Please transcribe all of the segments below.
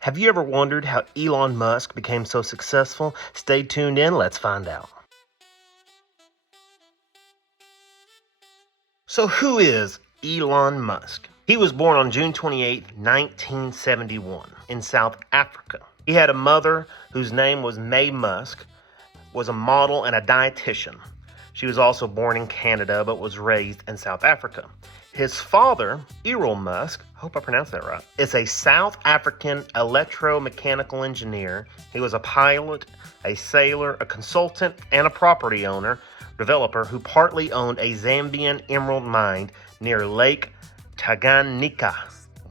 Have you ever wondered how Elon Musk became so successful? Stay tuned in, let's find out. So who is Elon Musk? He was born on June 28, 1971 in South Africa. He had a mother whose name was May Musk, was a model and a dietitian. She was also born in Canada but was raised in South Africa. His father, Elon Musk, I hope I pronounced that right, is a South African electromechanical engineer. He was a pilot, a sailor, a consultant, and a property owner, developer who partly owned a Zambian emerald mine near Lake Tanganyika.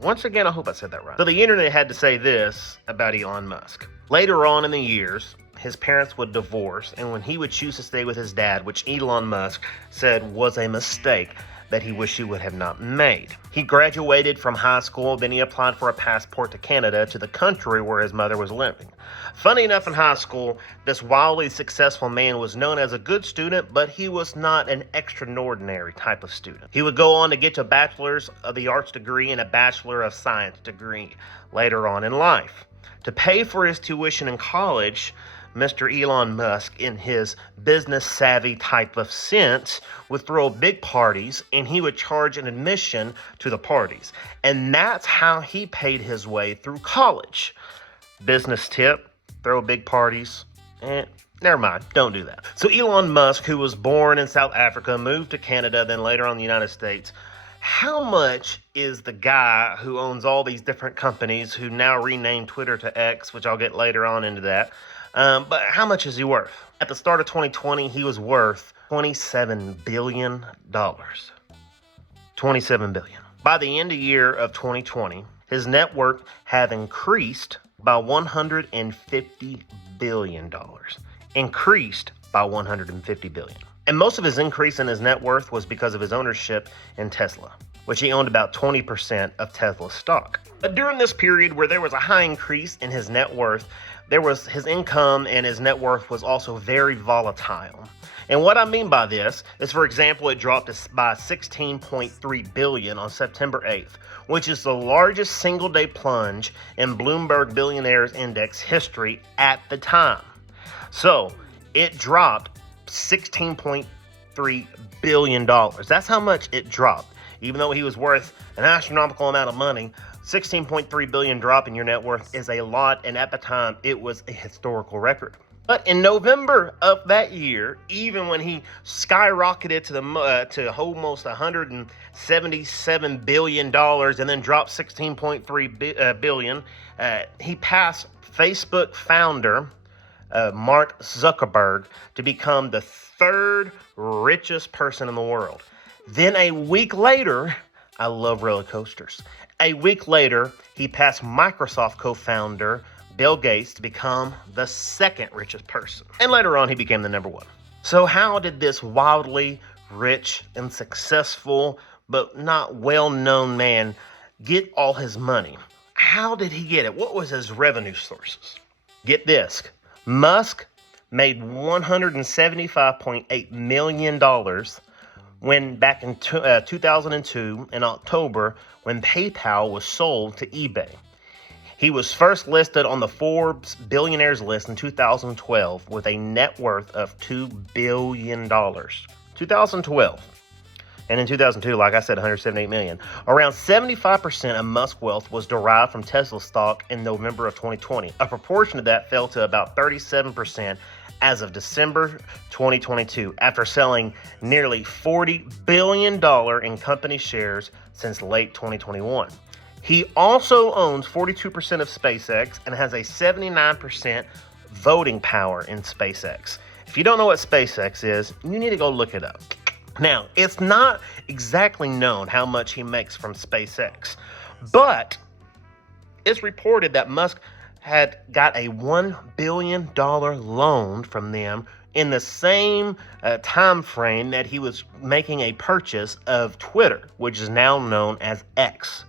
Once again, I hope I said that right. So the internet had to say this about Elon Musk. Later on in the years, his parents would divorce, and when he would choose to stay with his dad, which Elon Musk said was a mistake that he wished he would have not made. He graduated from high school, then he applied for a passport to Canada, to the country where his mother was living. Funny enough, in high school, this wildly successful man was known as a good student, but he was not an extraordinary type of student. He would go on to get a Bachelor's of the Arts degree and a Bachelor of Science degree later on in life. To pay for his tuition in college, Mr. Elon Musk, in his business-savvy type of sense, would throw big parties, and he would charge an admission to the parties. And that's how he paid his way through college. Business tip, throw big parties, never mind, don't do that. So Elon Musk, who was born in South Africa, moved to Canada, then later on the United States. How much is the guy who owns all these different companies, who now renamed Twitter to X, which I'll get later on into that, but how much is he worth? At the start of 2020, he was worth $27 billion. $27 billion. By the end of year of 2020, his net worth had increased by $150 billion. Increased by $150 billion. And most of his increase in his net worth was because of his ownership in Tesla, which he owned about 20% of Tesla's stock. But during this period where there was a high increase in his net worth, his income and his net worth was also very volatile. And what I mean by this is, for example, it dropped by $16.3 billion on September 8th, which is the largest single-day plunge in Bloomberg Billionaires Index history at the time. So it dropped $16.3 billion. That's how much it dropped. Even though he was worth an astronomical amount of money, $16.3 billion drop in your net worth is a lot, and at the time, it was a historical record. But in November of that year, even when he skyrocketed to almost $177 billion and then dropped $16.3 billion, he passed Facebook founder Mark Zuckerberg to become the third richest person in the world. Then a week later, I love roller coasters. A week later, he passed Microsoft co-founder Bill Gates to become the second richest person. And later on, he became the number one. So how did this wildly rich and successful, but not well-known man get all his money? How did he get it? What was his revenue sources? Get this. Musk made $175.8 million when back in 2002 in October, when PayPal was sold to eBay. He was first listed on the Forbes billionaires list in 2012 with a net worth of $2 billion. 2012. And in 2002, like I said, $178 million. Around 75% of Musk's wealth was derived from Tesla stock in November of 2020. A proportion of that fell to about 37% as of December 2022, after selling nearly $40 billion in company shares since late 2021. He also owns 42% of SpaceX and has a 79% voting power in SpaceX. If you don't know what SpaceX is, you need to go look it up. Now, it's not exactly known how much he makes from SpaceX, but it's reported that Musk had got a $1 billion loan from them in the same time frame that he was making a purchase of Twitter, which is now known as X.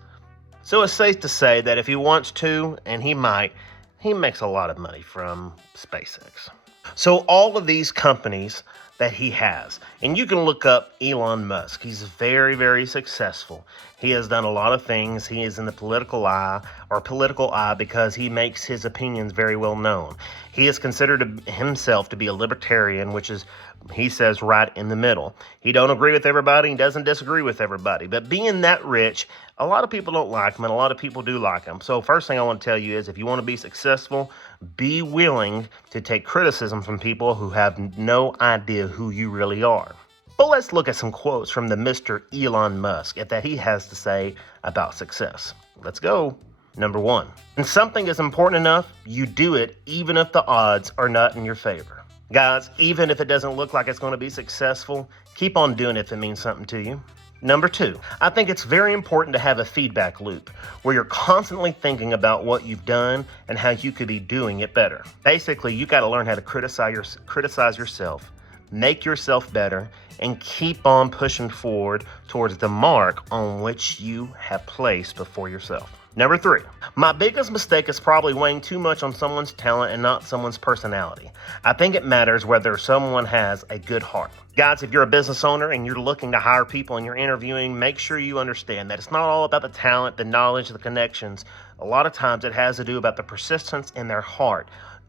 So it's safe to say that if he wants to, and he might, he makes a lot of money from SpaceX. So all of these companies that he has, and you can look up Elon Musk. He's very, very successful. He has done a lot of things. He is in the political eye because he makes his opinions very well known. He is considered himself to be a libertarian, which is, he says, right in the middle. He don't agree with everybody. He doesn't disagree with everybody. But being that rich, a lot of people don't like him, and a lot of people do like him. So first thing I want to tell you is, if you want to be successful, be willing to take criticism from people who have no idea who you really are. But let's look at some quotes from the Mr. Elon Musk that he has to say about success. Let's go. Number 1, when something is important enough, you do it even if the odds are not in your favor. Guys, even if it doesn't look like it's going to be successful, keep on doing it if it means something to you. Number 2, I think it's very important to have a feedback loop where you're constantly thinking about what you've done and how you could be doing it better. Basically, you got to learn how to criticize yourself, make yourself better, and keep on pushing forward towards the mark on which you have placed before yourself. Number 3, my biggest mistake is probably weighing too much on someone's talent and not someone's personality. I think it matters whether someone has a good heart. Guys, if you're a business owner and you're looking to hire people and you're interviewing, make sure you understand that it's not all about the talent, the knowledge, the connections. A lot of times it has to do about the persistence in their heart.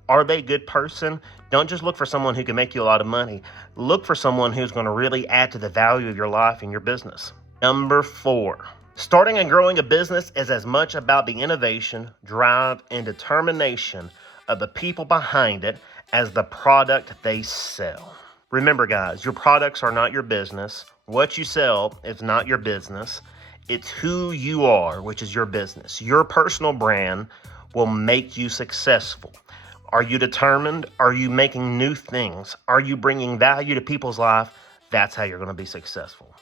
Are they a good person? Don't just look for someone who can make you a lot of money. Look for someone who's going to really add to the value of your life and your business. Number 4, starting and growing a business is as much about the innovation, drive, and determination of the people behind it as the product they sell. Remember, guys, your products are not your business. What you sell is not your business. It's who you are, which is your business. Your personal brand will make you successful. Are you determined? Are you making new things? Are you bringing value to people's life? That's how you're going to be successful.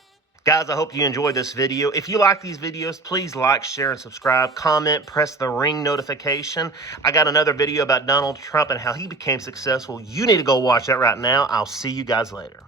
Guys, I hope you enjoyed this video. If you like these videos, please like, share, and subscribe. Comment, press the ring notification. I got another video about Donald Trump and how he became successful. You need to go watch that right now. I'll see you guys later.